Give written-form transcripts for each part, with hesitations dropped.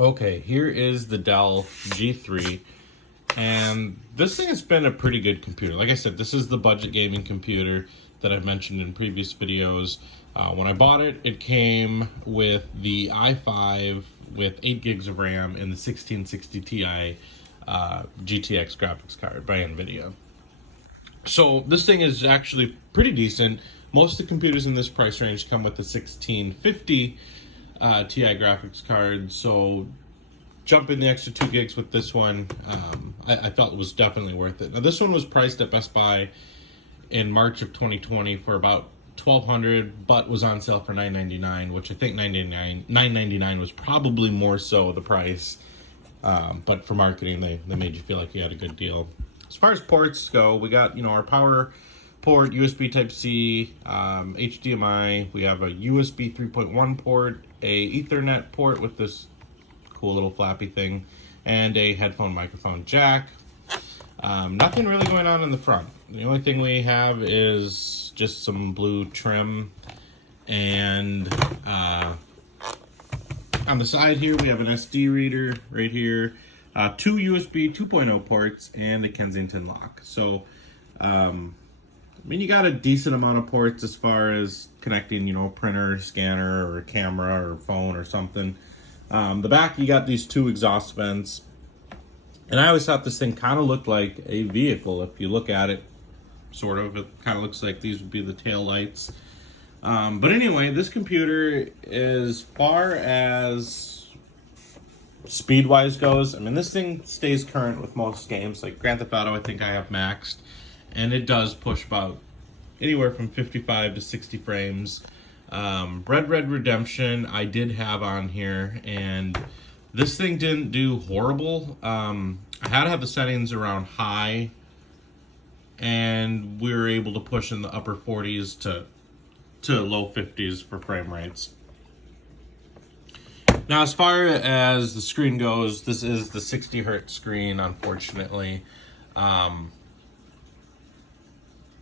Okay, here is the Dell G3, and this thing has been a pretty good computer. Like I said, this is the budget gaming computer that I've mentioned in previous videos. When I bought it, it came with the i5 with 8 gigs of RAM and the 1660 Ti GTX graphics card by NVIDIA. So this thing is actually pretty decent. Most of the computers in this price range come with the 1650 Ti graphics card, so jumping the extra 2 gigs with this one, I felt it was definitely worth it. Now this one was priced at Best Buy in March of 2020 for about $1,200, but was on sale for $999, which I think $999 was probably more so the price. But for marketing, they made you feel like you had a good deal. As far as ports go, we got our power port, USB Type-C, HDMI. We have a USB 3.1 port, a Ethernet port with this cool little flappy thing, and a headphone microphone jack. Nothing really going on in the front. The only thing we have is just some blue trim, and on the side here we have an SD reader right here, 2 USB 2.0 ports, and a Kensington lock. So I mean, you got a decent amount of ports as far as connecting, printer, scanner, or camera, or phone, or something. The back, you got these 2 exhaust vents. And I always thought this thing kind of looked like a vehicle. If you look at it, sort of, it kind of looks like these would be the tail lights. But anyway, this computer, as far as speed-wise goes, I mean, this thing stays current with most games. Like Grand Theft Auto, I think I have maxed. And it does push about anywhere from 55 to 60 frames. Red Dead Redemption I did have on here, and this thing didn't do horrible. I had to have the settings around high, and we were able to push in the upper 40s to low 50s for frame rates. Now, as far as the screen goes, this is the 60 hertz screen, unfortunately.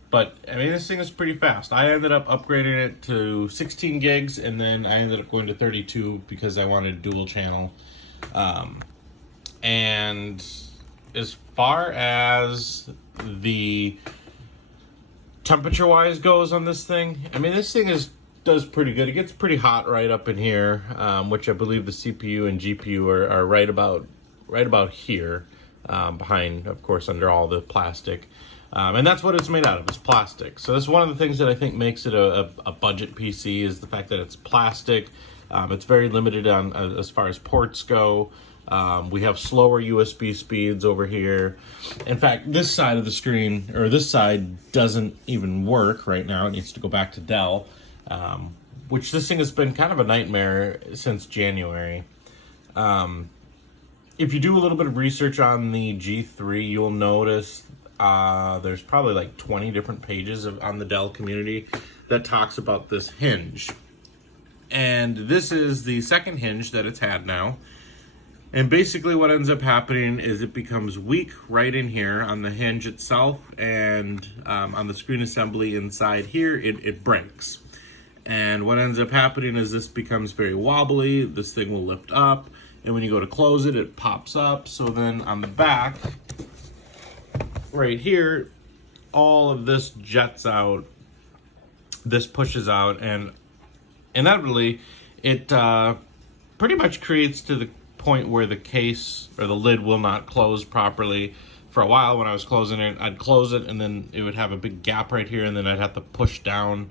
But, I mean, this thing is pretty fast. I ended up upgrading it to 16 gigs, and then I ended up going to 32 because I wanted dual channel. And as far as the temperature-wise goes on this thing, I mean, this thing does pretty good. It gets pretty hot right up in here, which I believe the CPU and GPU are right about here, behind, of course, under all the plastic. And that's what it's made out of, it's plastic. So that's one of the things that I think makes it a budget PC, is the fact that it's plastic. It's very limited on as far as ports go. We have slower USB speeds over here. In fact, this side of the screen, or this side, doesn't even work right now. It needs to go back to Dell, which this thing has been kind of a nightmare since January. If you do a little bit of research on the G3, you'll notice there's probably like 20 different pages on the Dell community that talks about this hinge. And this is the second hinge that it's had now. And basically what ends up happening is it becomes weak right in here on the hinge itself, and on the screen assembly inside here, it breaks. And what ends up happening is this becomes very wobbly. This thing will lift up, and when you go to close it, it pops up. So then on the back, right here, all of this jets out, this pushes out, and inevitably it pretty much creates to the point where the case or the lid will not close properly. For a while when I was closing it, I'd close it and then it would have a big gap right here, and then I'd have to push down.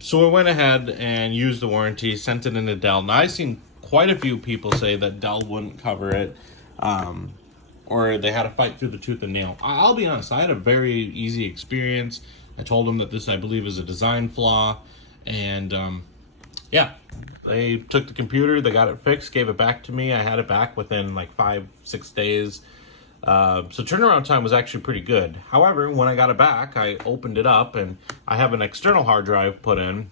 So I went ahead and used the warranty, sent it into Dell. Now I've seen quite a few people say that Dell wouldn't cover it, or they had to fight through the tooth and nail. I'll be honest, I had a very easy experience. I told them that this, I believe, is a design flaw, and yeah, they took the computer, they got it fixed, gave it back to me. I had it back within like 5-6 days. So turnaround time was actually pretty good. However, when I got it back, I opened it up and I have an external hard drive put in.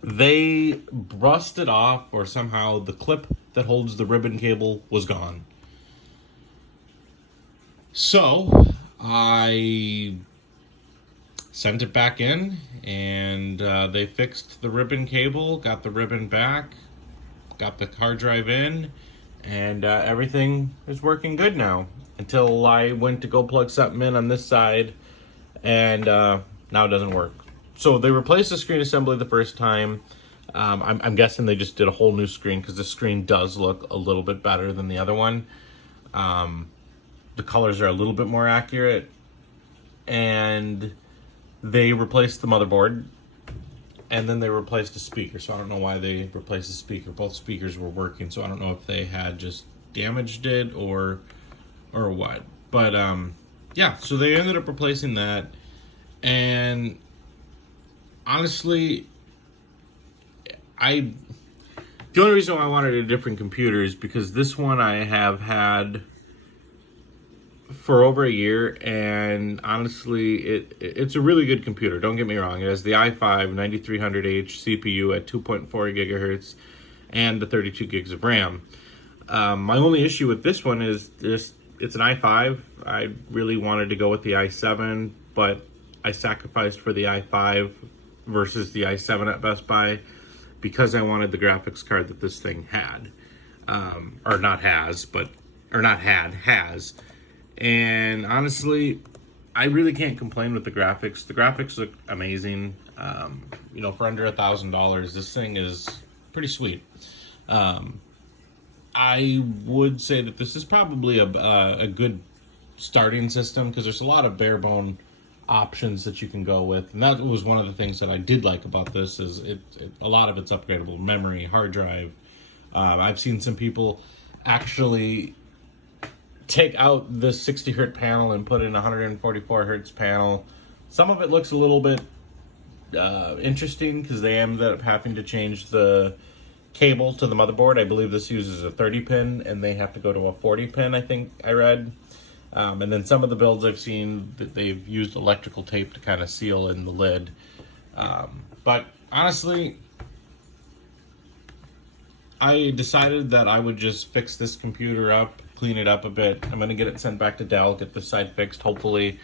They rusted off, or somehow the clip that holds the ribbon cable was gone. So I sent it back in, and they fixed the ribbon cable, got the ribbon back, got the hard drive in, and everything is working good now. Until I went to go plug something in on this side, and now it doesn't work. So they replaced the screen assembly the first time. I'm guessing they just did a whole new screen because the screen does look a little bit better than the other one. The colors are a little bit more accurate, and they replaced the motherboard, and then they replaced the speaker. So I don't know why they replaced the speaker. Both speakers were working, so I don't know if they had just damaged it or what. But yeah, so they ended up replacing that, and honestly, the only reason why I wanted a different computer is because this one I have had for over a year, and honestly, it's a really good computer. Don't get me wrong. It has the i5 9300H CPU at 2.4 gigahertz and the 32 gigs of RAM. My only issue with this one is it's an i5. I really wanted to go with the i7, but I sacrificed for the i5 versus the i7 at Best Buy because I wanted the graphics card that this thing had. Has. And honestly, I really can't complain with the graphics. The graphics look amazing. You know, for under $1,000, this thing is pretty sweet. I would say that this is probably a good starting system because there's a lot of bare bone options that you can go with, and that was one of the things that I did like about this is a lot of it's upgradable: memory, hard drive. I've seen some people actually take out the 60 hertz panel and put in a 144 hertz panel. Some of it looks a little bit interesting because they ended up having to change the cable to the motherboard. I believe this uses a 30 pin and they have to go to a 40 pin, I think I read. And then some of the builds I've seen that they've used electrical tape to kind of seal in the lid. But honestly, I decided that I would just fix this computer up, clean it up a bit. I'm going to get it sent back to Dell, get this side fixed. Hopefully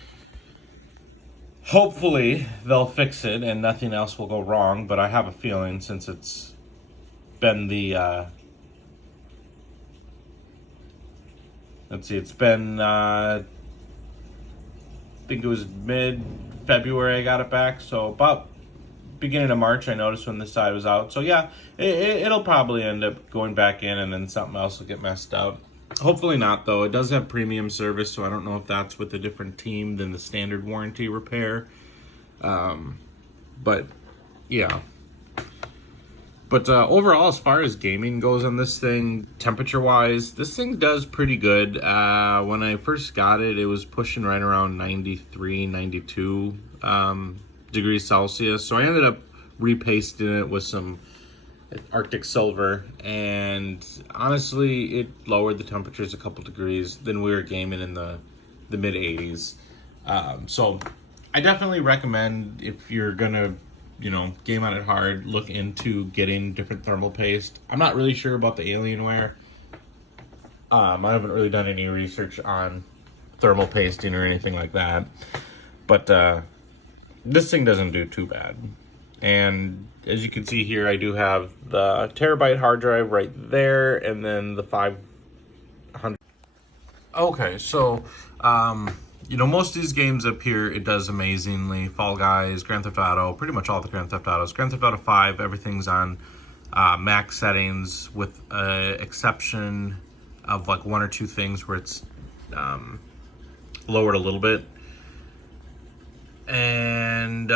they'll fix it and nothing else will go wrong. But I have a feeling, since it's been it's been, I think it was mid-February I got it back, so about beginning of March I noticed when this side was out. So yeah, it'll probably end up going back in and then something else will get messed up. Hopefully not, though. It does have premium service, so I don't know if that's with a different team than the standard warranty repair. But yeah. But overall, as far as gaming goes on this thing, temperature-wise, this thing does pretty good. When I first got it, it was pushing right around 93, 92 degrees Celsius. So I ended up repasting it with some Arctic Silver, and honestly, it lowered the temperatures a couple degrees. Then we were gaming in the mid-80s. So I definitely recommend, if you're gonna game on it hard, look into getting different thermal paste. I'm not really sure about the Alienware. I haven't really done any research on thermal pasting or anything like that. But this thing doesn't do too bad. And as you can see here, I do have the terabyte hard drive right there, and then the 500. Okay, so most of these games up here, it does amazingly. Fall Guys, Grand Theft Auto, pretty much all the Grand Theft Autos. Grand Theft Auto 5, everything's on max settings, with exception of like one or two things where it's lowered a little bit. And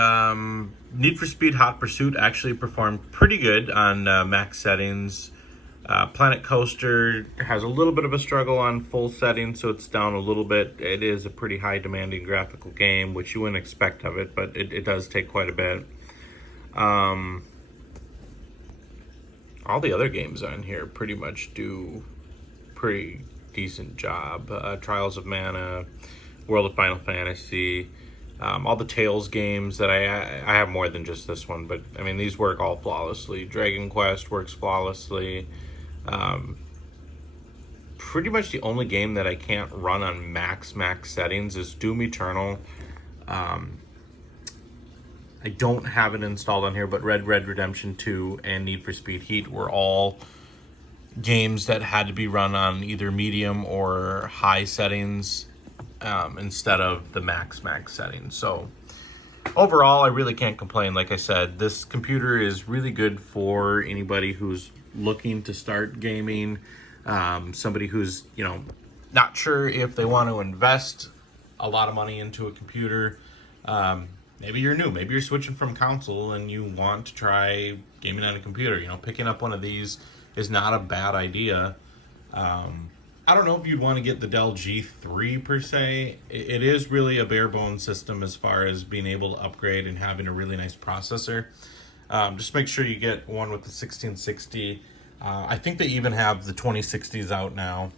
Need for Speed Hot Pursuit actually performed pretty good on max settings. Planet Coaster has a little bit of a struggle on full settings, so it's down a little bit. It is a pretty high demanding graphical game, which you wouldn't expect of it, but it does take quite a bit. All the other games on here pretty much do pretty decent job. Trials of Mana, World of Final Fantasy, all the Tales games that I have more than just this one, but I mean, these work all flawlessly. Dragon Quest works flawlessly. Pretty much the only game that I can't run on max settings is Doom Eternal. I don't have it installed on here, but Red Dead Redemption 2 and Need for Speed Heat were all games that had to be run on either medium or high settings instead of the max settings. So overall, I really can't complain. Like I said, this computer is really good for anybody who's looking to start gaming, somebody who's, you know, not sure if they want to invest a lot of money into a computer. Maybe you're new, maybe you're switching from console and you want to try gaming on a computer. You know, picking up one of these is not a bad idea. I don't know if you'd want to get the Dell G3 per se. It is really a bare bones system as far as being able to upgrade and having a really nice processor. Just make sure you get one with the 1660. I think they even have the 2060s out now,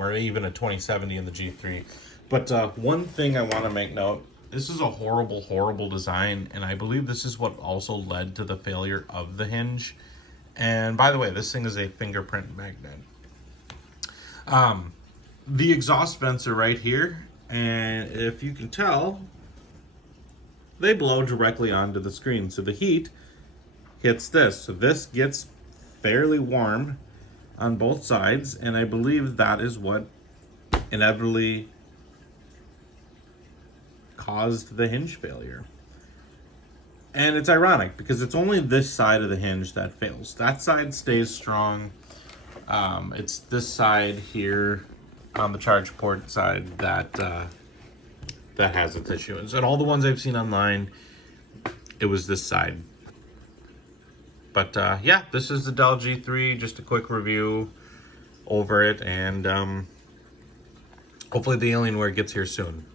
or even a 2070 in the G3. But one thing I want to make note, this is a horrible, horrible design, and I believe this is what also led to the failure of the Hinge. And by the way, this thing is a fingerprint magnet. The exhaust vents are right here, and if you can tell, they blow directly onto the screen. So the heat hits this. So this gets fairly warm on both sides, and I believe that is what inevitably caused the hinge failure. And it's ironic because it's only this side of the hinge that fails. That side stays strong. It's this side here on the charge port side that that has its issues. And all the ones I've seen online, it was this side. But yeah, this is the Dell G3. Just a quick review over it, and hopefully the Alienware gets here soon.